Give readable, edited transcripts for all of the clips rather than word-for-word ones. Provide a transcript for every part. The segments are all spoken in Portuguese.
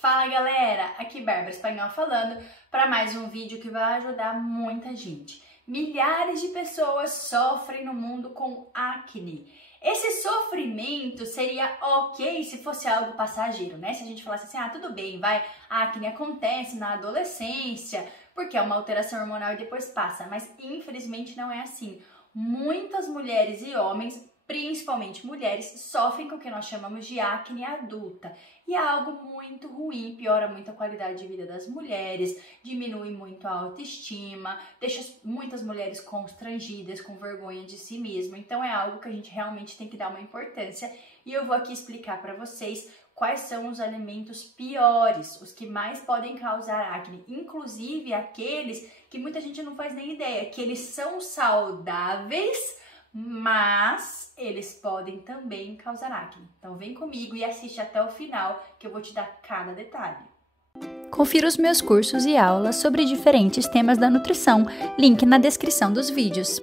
Fala galera, aqui Bárbara Espanhol falando para mais um vídeo que vai ajudar muita gente. Milhares de pessoas sofrem no mundo com acne. Esse sofrimento seria ok se fosse algo passageiro, né? Se a gente falasse assim, tudo bem, a acne acontece na adolescência, porque é uma alteração hormonal e depois passa, mas infelizmente não é assim. Muitas mulheres e homens, principalmente mulheres, sofrem com o que nós chamamos de acne adulta. E é algo muito ruim, piora muito a qualidade de vida das mulheres, diminui muito a autoestima, deixa muitas mulheres constrangidas, com vergonha de si mesma. Então é algo que a gente realmente tem que dar uma importância. E eu vou aqui explicar para vocês quais são os alimentos piores, os que mais podem causar acne, inclusive aqueles que muita gente não faz nem ideia, que eles são saudáveis, mas eles podem também causar acne. Então vem comigo e assiste até o final que eu vou te dar cada detalhe. Confira os meus cursos e aulas sobre diferentes temas da nutrição, link na descrição dos vídeos.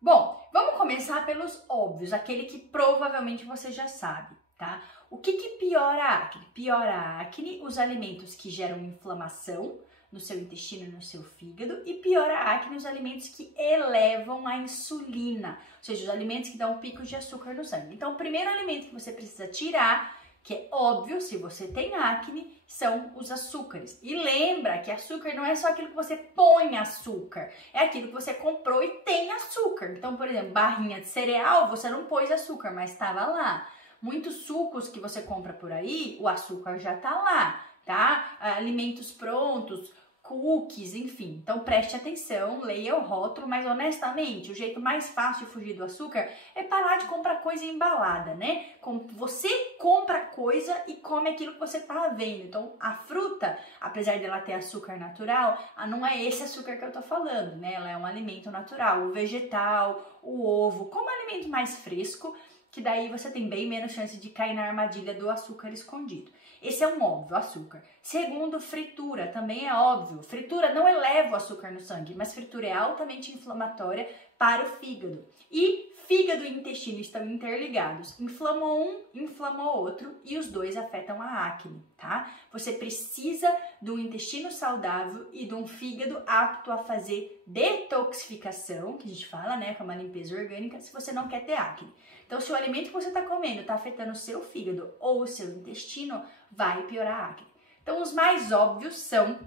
Bom, vamos começar pelos óbvios, aquele que provavelmente você já sabe, tá? O que piora a acne? Piora a acne os alimentos que geram inflamação no seu intestino e no seu fígado, e piora a acne os alimentos que elevam a insulina, ou seja, os alimentos que dão picos de açúcar no sangue. Então, o primeiro alimento que você precisa tirar, que é óbvio se você tem acne, são os açúcares. E lembra que açúcar não é só aquilo que você põe açúcar, é aquilo que você comprou e tem açúcar. Então, por exemplo, barrinha de cereal, você não pôs açúcar, mas estava lá. Muitos sucos que você compra por aí, o açúcar já tá lá, tá? Alimentos prontos, cookies, enfim. Então preste atenção, leia o rótulo, mas honestamente, o jeito mais fácil de fugir do açúcar é parar de comprar coisa embalada, né? Você compra coisa e come aquilo que você tá vendo. Então a fruta, apesar dela ter açúcar natural, não é esse açúcar que eu tô falando, né? Ela é um alimento natural. O vegetal, o ovo, como alimento mais fresco, que daí você tem bem menos chance de cair na armadilha do açúcar escondido. Esse é um óbvio, açúcar. Segundo, fritura, também é óbvio. Fritura não eleva o açúcar no sangue, mas fritura é altamente inflamatória para o fígado. E fígado e intestino estão interligados. Inflamou um, inflamou outro e os dois afetam a acne, tá? Você precisa de um intestino saudável e de um fígado apto a fazer detoxificação, que a gente fala, né, que é uma limpeza orgânica, se você não quer ter acne. Então, se o alimento que você está comendo está afetando o seu fígado ou o seu intestino, vai piorar a acne. Então, os mais óbvios são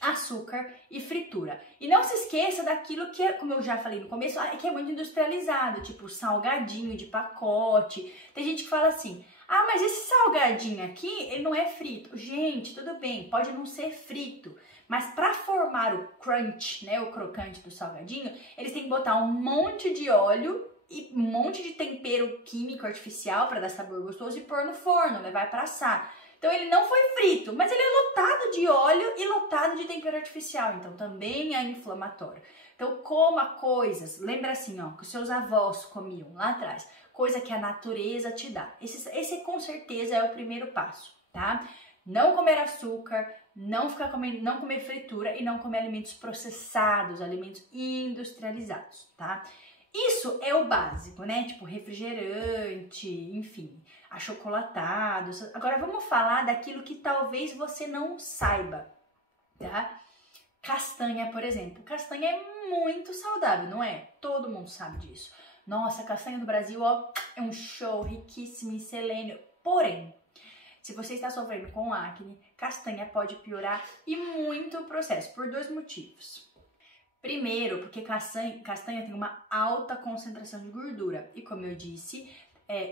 açúcar e fritura. E não se esqueça daquilo que, como eu já falei no começo, que é muito industrializado, tipo salgadinho de pacote. Tem gente que fala assim, mas esse salgadinho aqui, ele não é frito. Gente, tudo bem, pode não ser frito, mas para formar o crunch, né, o crocante do salgadinho, eles têm que botar um monte de óleo e um monte de tempero químico artificial para dar sabor gostoso e pôr no forno, levar para assar. Então ele não foi frito, mas ele é lotado de óleo e lotado de tempero artificial, então também é inflamatório. Então coma coisas, lembra assim, que os seus avós comiam lá atrás, coisa que a natureza te dá. Esse com certeza é o primeiro passo, tá? Não comer açúcar, não comer fritura e não comer alimentos processados, alimentos industrializados, tá? Isso é o básico, né? Tipo refrigerante, enfim, achocolatado. Agora vamos falar daquilo que talvez você não saiba, tá? Castanha, por exemplo. Castanha é muito saudável, não é? Todo mundo sabe disso. Nossa, castanha do Brasil, é um show, riquíssimo em selênio. Porém, se você está sofrendo com acne, castanha pode piorar e muito o processo, por dois motivos. Primeiro, porque castanha tem uma alta concentração de gordura. E como eu disse,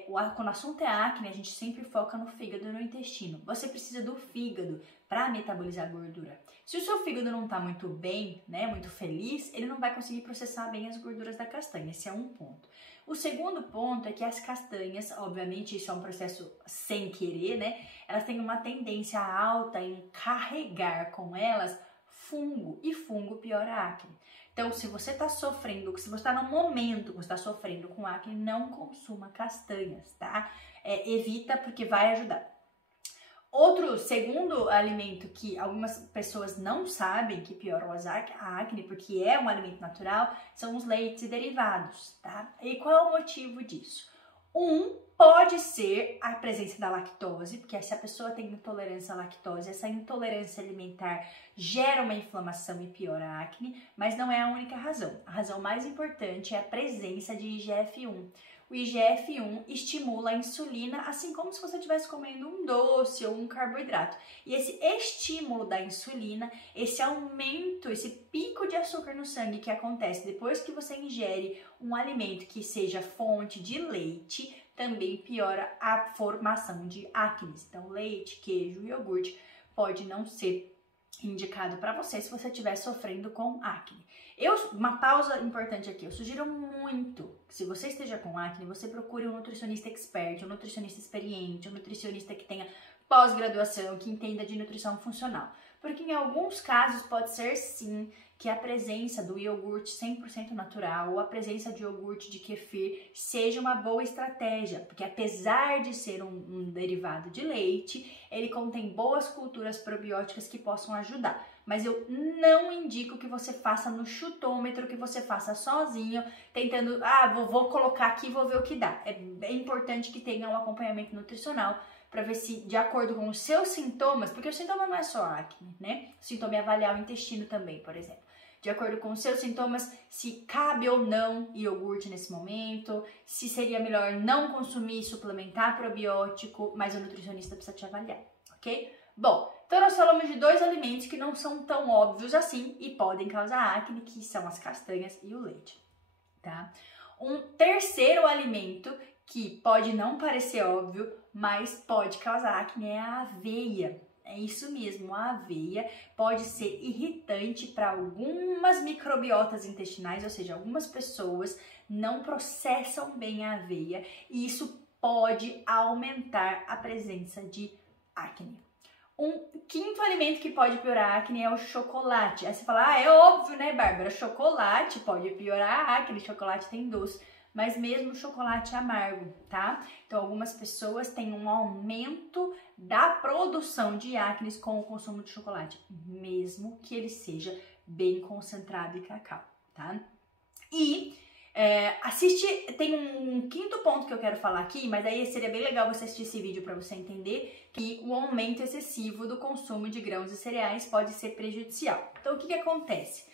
quando o assunto é acne, a gente sempre foca no fígado e no intestino. Você precisa do fígado para metabolizar a gordura. Se o seu fígado não está muito bem, né, muito feliz, ele não vai conseguir processar bem as gorduras da castanha. Esse é um ponto. O segundo ponto é que as castanhas, obviamente isso é um processo sem querer, né? Elas têm uma tendência alta em carregar com elas fungo, e fungo piora a acne. Então, se você está sofrendo, se você está no momento que você está sofrendo com acne, não consuma castanhas, tá? Evita, porque vai ajudar. Outro segundo alimento que algumas pessoas não sabem que pioram a acne, porque é um alimento natural, são os leites e derivados, tá? E qual é o motivo disso? Pode ser a presença da lactose, porque se a pessoa tem intolerância à lactose, essa intolerância alimentar gera uma inflamação e piora a acne, mas não é a única razão. A razão mais importante é a presença de IGF-1. O IGF-1 estimula a insulina, assim como se você estivesse comendo um doce ou um carboidrato. E esse estímulo da insulina, esse aumento, esse pico de açúcar no sangue que acontece depois que você ingere um alimento que seja fonte de leite, também piora a formação de acne. Então, leite, queijo, iogurte pode não ser indicado para você se você estiver sofrendo com acne. Uma pausa importante aqui, eu sugiro muito que se você esteja com acne, você procure um nutricionista expert, um nutricionista experiente, um nutricionista que tenha pós-graduação, que entenda de nutrição funcional. Porque em alguns casos pode ser sim que a presença do iogurte 100% natural ou a presença de iogurte de kefir seja uma boa estratégia, porque apesar de ser um derivado de leite, ele contém boas culturas probióticas que possam ajudar. Mas eu não indico que você faça no chutômetro, que você faça sozinho, tentando, vou colocar aqui e vou ver o que dá. É importante que tenha um acompanhamento nutricional para ver se, de acordo com os seus sintomas, porque o sintoma não é só acne, né? O sintoma é avaliar o intestino também, por exemplo. De acordo com os seus sintomas, se cabe ou não iogurte nesse momento, se seria melhor não consumir, suplementar probiótico, mas o nutricionista precisa te avaliar, ok? Bom, então nós falamos de 2 alimentos que não são tão óbvios assim e podem causar acne, que são as castanhas e o leite, tá? Um terceiro alimento que pode não parecer óbvio, mas pode causar acne é a aveia. É isso mesmo, a aveia pode ser irritante para algumas microbiotas intestinais, ou seja, algumas pessoas não processam bem a aveia e isso pode aumentar a presença de acne. Um quinto alimento que pode piorar a acne é o chocolate. Aí você fala, é óbvio, né, Bárbara? Chocolate pode piorar a acne, chocolate tem doce. Mas mesmo o chocolate amargo, tá? Então, algumas pessoas têm um aumento da produção de acne com o consumo de chocolate, mesmo que ele seja bem concentrado em cacau, tá? E tem um quinto ponto que eu quero falar aqui, mas aí seria bem legal você assistir esse vídeo para você entender que o aumento excessivo do consumo de grãos e cereais pode ser prejudicial. Então, o que acontece?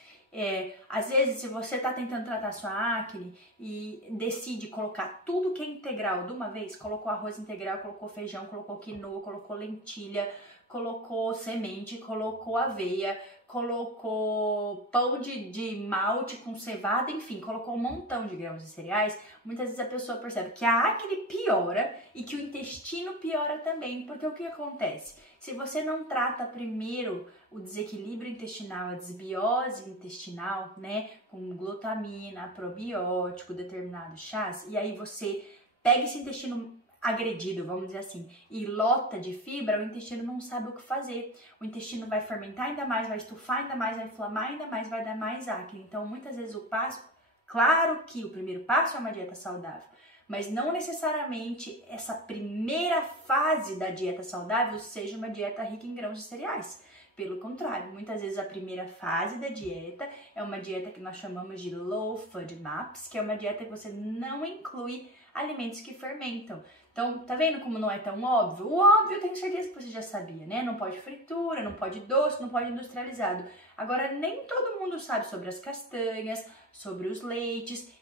Às vezes, se você está tentando tratar sua acne e decide colocar tudo que é integral de uma vez, colocou arroz integral, colocou feijão, colocou quinoa, colocou lentilha, colocou semente, colocou aveia, colocou pão de malte com cevada, enfim, colocou um montão de grãos e cereais, muitas vezes a pessoa percebe que a acne piora e que o intestino piora também, porque o que acontece? Se você não trata primeiro o desequilíbrio intestinal, a desbiose intestinal, né, com glutamina, probiótico, determinados chás, e aí você pega esse intestino agredido, vamos dizer assim, e lota de fibra, o intestino não sabe o que fazer. O intestino vai fermentar ainda mais, vai estufar ainda mais, vai inflamar ainda mais, vai dar mais acne. Então, muitas vezes claro que o primeiro passo é uma dieta saudável, mas não necessariamente essa primeira fase da dieta saudável seja uma dieta rica em grãos e cereais. Pelo contrário, muitas vezes a primeira fase da dieta é uma dieta que nós chamamos de low FODMAPs, que é uma dieta que você não inclui alimentos que fermentam. Então, tá vendo como não é tão óbvio? O óbvio eu tenho certeza que você já sabia, né? Não pode fritura, não pode doce, não pode industrializado. Agora, nem todo mundo sabe sobre as castanhas, sobre os leites,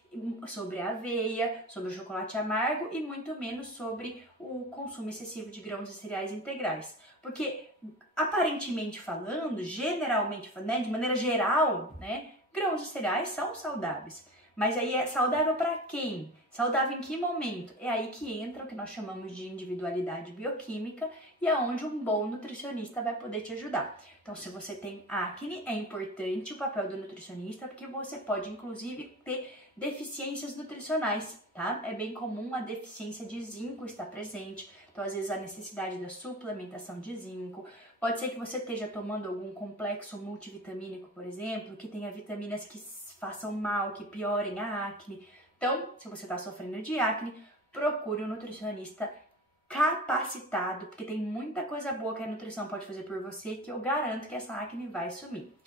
sobre a aveia, sobre o chocolate amargo e muito menos sobre o consumo excessivo de grãos e cereais integrais. Porque, aparentemente falando, generalmente, né, de maneira geral, né, grãos e cereais são saudáveis. Mas aí é saudável para quem? Saudável em que momento? É aí que entra o que nós chamamos de individualidade bioquímica e é onde um bom nutricionista vai poder te ajudar. Então, se você tem acne, é importante o papel do nutricionista, porque você pode, inclusive, ter deficiências nutricionais, tá? É bem comum a deficiência de zinco estar presente, então, às vezes, a necessidade da suplementação de zinco. Pode ser que você esteja tomando algum complexo multivitamínico, por exemplo, que tenha vitaminas que façam mal, que piorem a acne. Então, se você está sofrendo de acne, procure um nutricionista capacitado, porque tem muita coisa boa que a nutrição pode fazer por você, que eu garanto que essa acne vai sumir.